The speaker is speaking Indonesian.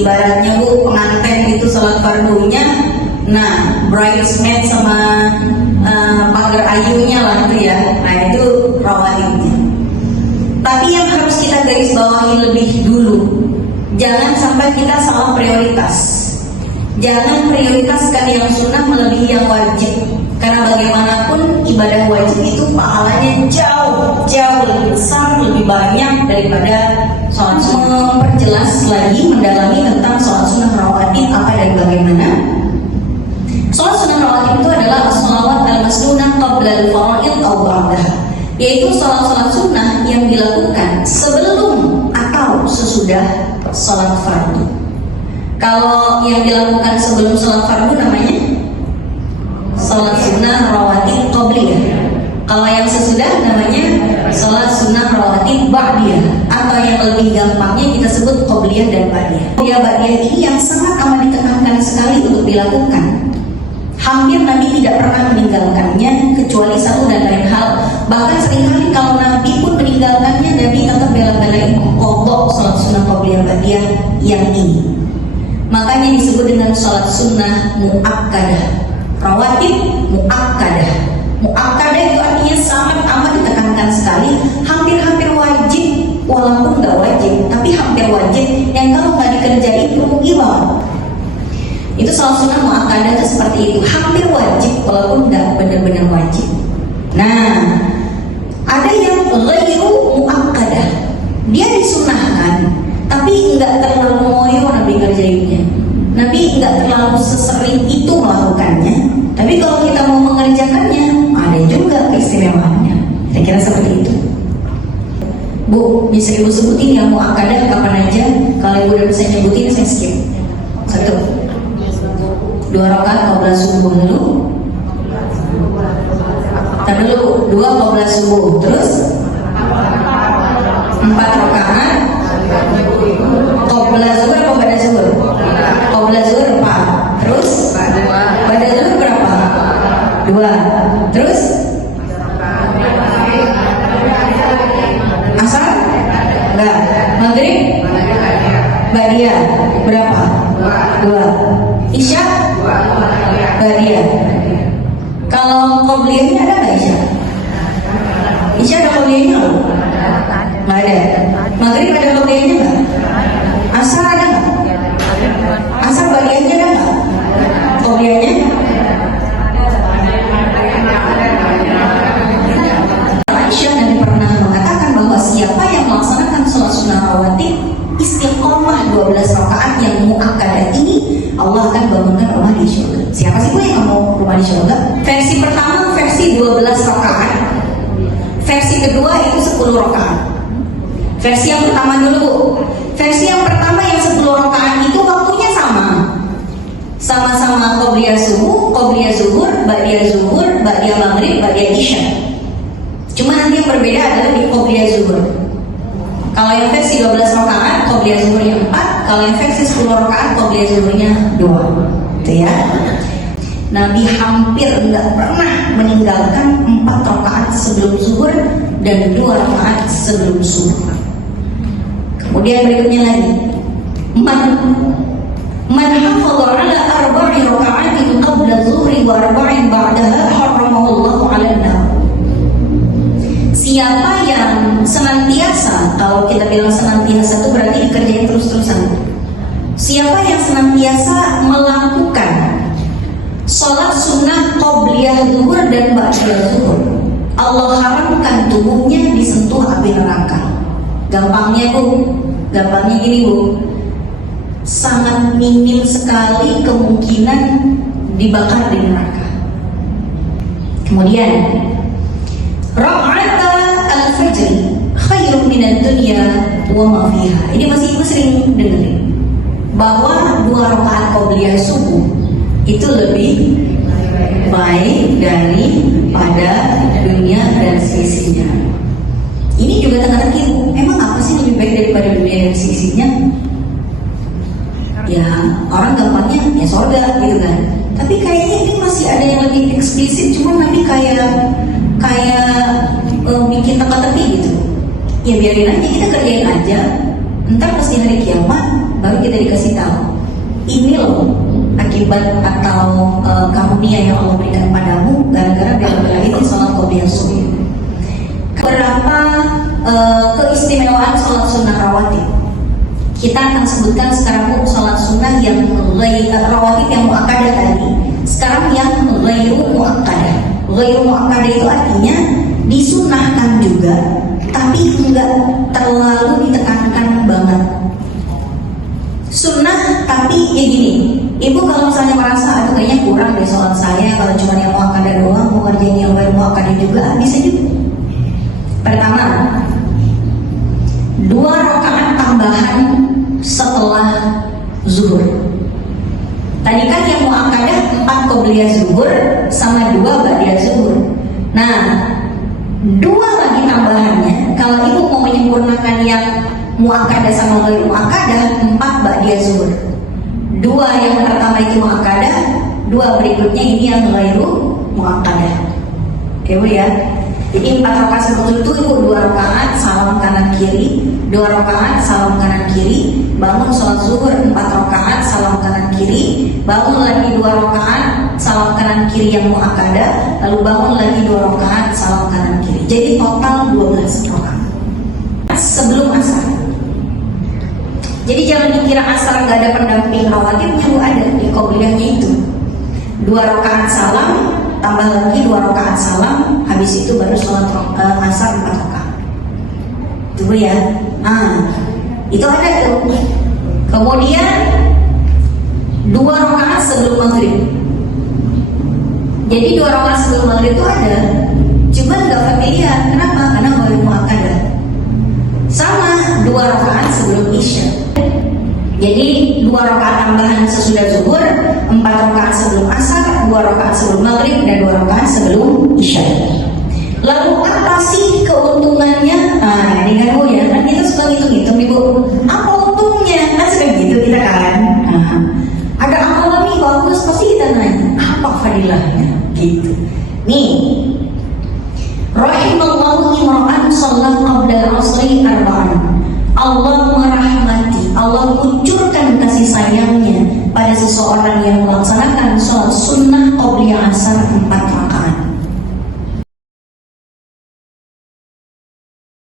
ibaratnya Bu pengantin itu sholat fardunya, nah bridesmaid sama pagar ayunya lah itu ya, nah itu rawatibnya. Tapi yang harus kita garis bawahi lebih dulu, jangan sampai kita salah prioritas. Jangan prioritaskan yang sunnah melebihi yang wajib, karena bagaimanapun ibadah wajib itu pahalanya jauh lebih besar, lebih banyak daripada sholat sunnah. Memperjelas lagi, mendalami tentang sholat sunnah rawatib apa dan bagaimana. Sholat sunnah rawatib itu adalah as-shalawat al-masnunah qabla al-fara'id aw ba'daha, yaitu sholat sunnah yang dilakukan sebelum atau sesudah sholat fardu. Kalau yang dilakukan sebelum sholat fardu namanya sholat sunnah rawatib qobliyah. Kalau yang sesudah namanya sholat sunnah rawatib ba'diyah, atau yang lebih gampangnya kita sebut qobliyah dan ba'diyah. Qobliyah ba'diyah ini yang sangat amat ditekankan sekali untuk dilakukan. Hampir Nabi tidak pernah meninggalkannya kecuali satu dan lain hal. Bahkan seringkali kalau Nabi pun meninggalkannya, Nabi tetap bela-belain mengqadha sholat sunnah qobliyah ba'diyah yang ini. Makanya disebut dengan sholat sunnah mu'akkadah. Rawatib mu'akkadah. Mu'akkadah itu artinya sangat amat ditekankan sekali, hampir-hampir wajib walaupun nggak wajib, tapi hampir wajib yang kalau nggak dikerjain rugi banget. Itu sholat sunnah mu'akkadah itu seperti itu, hampir wajib walaupun nggak benar-benar wajib. Nah, ada yang ghairu mu'akkadah, dia disunahkan tapi nggak terlalu ngoyo Nabi ngerjainnya. Nabi nggak terlalu sesering itu melakukannya. Tapi kalau kita mau mengerjakannya, ada juga keistimewaannya. Saya kira seperti itu. Bu, bisa Ibu sebutin yang mu'akkadah kapan aja? Kalau Ibu udah bisa nyebutin, saya skip. 1, 2 rakaat qabla subuh dulu. Tadi dulu 2 qabla subuh, terus 4 rakaat qabla zuhur apa ba'da zuhur? Qabla zuhur 4. Terus ba'da zuhur berapa? 2. Terus asar? Enggak. Maghrib? Ba'diyah berapa? 2. Isya? Ba'diyah. Kalau qobliyahnya ada nggak Isya? Isya ada qobliyahnya loh? Nggak ada. Maghrib ada qobliyahnya nggak? Asar ada nggak? Asar ba'diyahnya ada nggak? Qobliyahnya? Aisyah Nabi pernah mengatakan bahwa siapa yang melaksanakan sholat sunnah rawatib istiqomah 12 rakaat yang mu'akkadah ini, Allah akan bangunkan rumah di surga. Siapa sih Bu yang mau rumah di surga? Versi pertama versi 12 rakaat, versi kedua itu 10 rakaat. Versi yang pertama dulu. Versi yang pertama yang 10 rakaat itu waktunya sama-sama qobliyah subuh, qobliyah zuhur, ba'diyah zuhur, ba'diyah maghrib, ba'diyah isya. Cuma nanti yang berbeda adalah di qobliyah zuhur. Kalau yang versi 12 rakaat, qobliyah zuhurnya 4. Kalau yang versi 10 rakaat, qobliyah zuhurnya 2. Itu ya. Nabi hampir nggak pernah meninggalkan 4 rakaat sebelum zuhur dan 2 rakaat sebelum subuh. Kemudian berikutnya lagi, man hafadha ala 4 raka'atin qabla zuhri wa 4 ba'daha harramahullahu 'alan nar. Siapa yang senantiasa, kalau kita bilang senantiasa itu berarti dikerjain terus-terusan. Siapa yang senantiasa melakukan sholat sunnah qobliyah zuhur dan ba'diyah zuhur, Allah haramkan tubuhnya disentuh api neraka. Gampangnya gini Bu, sangat minim sekali kemungkinan dibakar di neraka. Kemudian ra'ata al-fajr khairun minad dunya wa ma fiha. Ini masih Ibu sering dengerin bahwa 2 rakaat qobliyah subuh itu lebih baik daripada dunia dan seisinya. Ini juga teka-teki Bu, emang apa sih lebih baik daripada dunia dan seisinya? Ya orang gampangnya ya surga gitu kan. Tapi kayaknya ini masih ada yang lebih eksplisit, cuma Nabi kayak bikin teka-teki gitu. Ya biarin aja, kita kerjain aja. Ntar pas di hari kiamat baru kita dikasih tahu, ini loh akibat atau karunia yang Allah berikan padamu gara-gara bela-bela ini sholat qobliyah subuh. Berapa keistimewaan sholat sunnah rawatib? Kita akan sebutkan sekarang sholat sunnah yang rawatib yang muakkadah tadi. Sekarang yang ghairu muakkadah. Ghairu muakkadah itu artinya disunahkan juga, tapi enggak terlalu ditekankan banget. Sunnah tapi ya gini, ibu kalau misalnya merasa aduh kayaknya kurang deh sholat saya, kalau cuma yang muakkadah doang, mau ngerjain yang ghairu muakkadah juga bisa juga. Pertama, 2 rakaat tambahan setelah zuhur. Tadi kan yang muakkadah 4 qobliyah zuhur sama 2 ba'diyah zuhur. Nah, 2 lagi tambahannya. Kalau ibu mau menyempurnakan yang muakkadah sama ghairu muakkadah, 4 ba'diyah zuhur. 2 yang pertama itu muakkadah, 2 berikutnya ini yang ghairu muakkadah. Oke Bu ya. Jadi 4 rakaat sebelum itu ibu 2 rakaat salam kanan kiri, 2 rakaat salam kanan kiri, bangun sholat zuhur 4 rakaat salam kanan kiri, bangun lagi 2 rakaat salam kanan kiri yang muakkadah, lalu bangun lagi 2 rakaat salam kanan kiri. Jadi total 12 rakaat sebelum asar. Jadi jangan dikira asar nggak ada pendamping rawatibnya, Bu, ada di qobliyahnya itu. 2 rakaat salam tambah lagi 2 rakaat salam, habis itu baru sholat asar 4 rakaat. Itu ya. Itu ada tuh. Kemudian 2 rakaat sebelum maghrib. Jadi 2 rakaat sebelum maghrib itu ada, cuma nggak familiar. Kenapa? Karena baru muakkadah. Sama 2 rakaat sebelum isya. Jadi 2 rakaat tambahan sesudah zuhur, 4 rakaat sebelum asar, 2 rakaat sebelum maghrib, dan 2 rakaat sebelum isya. Lalu apa sih keuntungannya? Nah ini kan Bu ya, kan kita suka ngitung-ngitung nih Bu. Apa untungnya? Kan suka gitu kita kan. Ada amalan nih bagus, pasti kita nanya apa fadilahnya gitu. Nih, rahimallahu imra'an shallat qabla al-'asri arba'an. Allah merahmati, Allah kucurkan kasih sayangnya pada seseorang yang melaksanakan sholat sunnah qobliyah asar 4 rakaat.